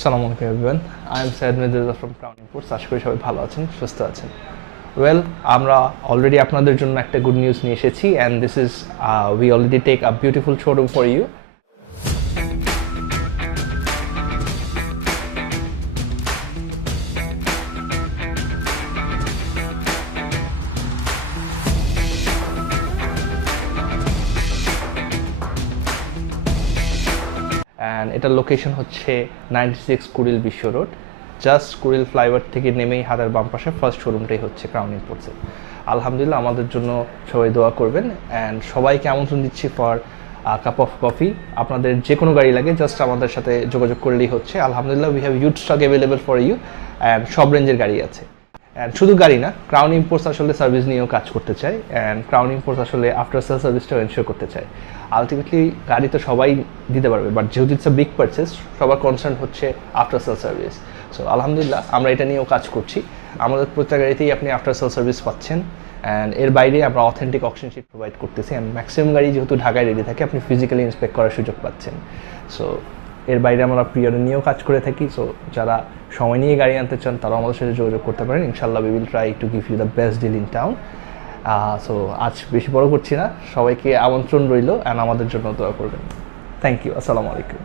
আসসালামু আলাইকুম everyone, I am Syed Mirza from Crown Imports. আশা করি সবাই ভালো আছেন, সুস্থ আছেন। ওয়েল, আমরা অলরেডি আপনাদের জন্য একটা গুড নিউজ নিয়ে এসেছি, and this is we already take a beautiful showroom for you. And এটার লোকেশন হচ্ছে 96 কুড়িল বিশ্ব রোড। জাস্ট কুড়িল ফ্লাইওভার থেকে নেমেই হাতের বাম পাশে ফার্স্ট শোরুমটাই হচ্ছে ক্রাউন ইম্পোর্টসের। আলহামদুলিল্লাহ, আমাদের জন্য সবাই দোয়া করবেন, অ্যান্ড সবাইকে আমন্ত্রণ দিচ্ছি ফর কাপ অফ কফি। আপনাদের যে কোনো গাড়ি লাগে জাস্ট আমাদের সাথে যোগাযোগ করলেই হচ্ছে। আলহামদুলিল্লাহ, we have huge stock available for you, and সব রেঞ্জের গাড়ি আছে। অ্যান্ড শুধু গাড়ি না, ক্রাউন ইম্পোর্টস আসলে সার্ভিস নিয়েও কাজ করতে চায়, অ্যান্ড ক্রাউন ইম্পোর্টস আসলে আফটার সেল সার্ভিসটাও এনশিওর করতে চায়। আলটিমেটলি গাড়ি তো সবাই দিতে পারবে, বাট যেহেতু ইটস আ বিগ পারচেস, সবার কনসার্ন হচ্ছে আফটার সেল সার্ভিস। সো আলহামদুলিল্লাহ, আমরা এটা নিয়েও কাজ করছি। আমাদের প্রত্যেক গাড়িতেই আপনি আফটার সেল সার্ভিস পাচ্ছেন, অ্যান্ড এর বাইরে আমরা অথেন্টিক অকশন শিট প্রোভাইড করতেছি, অ্যান্ড ম্যাক্সিমাম গাড়ি যেহেতু ঢাকায় রেডি থাকে, আপনি ফিজিক্যালি ইন্সপেক্ট করার সুযোগ পাচ্ছেন। সো এর বাইরে আমরা প্রিয়ডে নিয়েও কাজ করে থাকি। সো যারা সময় নিয়ে গাড়ি আনতে চান তারাও আমাদের সাথে যোগাযোগ করতে পারেন। ইনশাল্লাহ we will try to give you the best deal in town. So আজ বেশি বড় করছি না, সবাইকে আমন্ত্রণ রইল, অ্যান্ড আমাদের জন্য দোয়া করবেন। Thank you. আসসালামু আলাইকুম।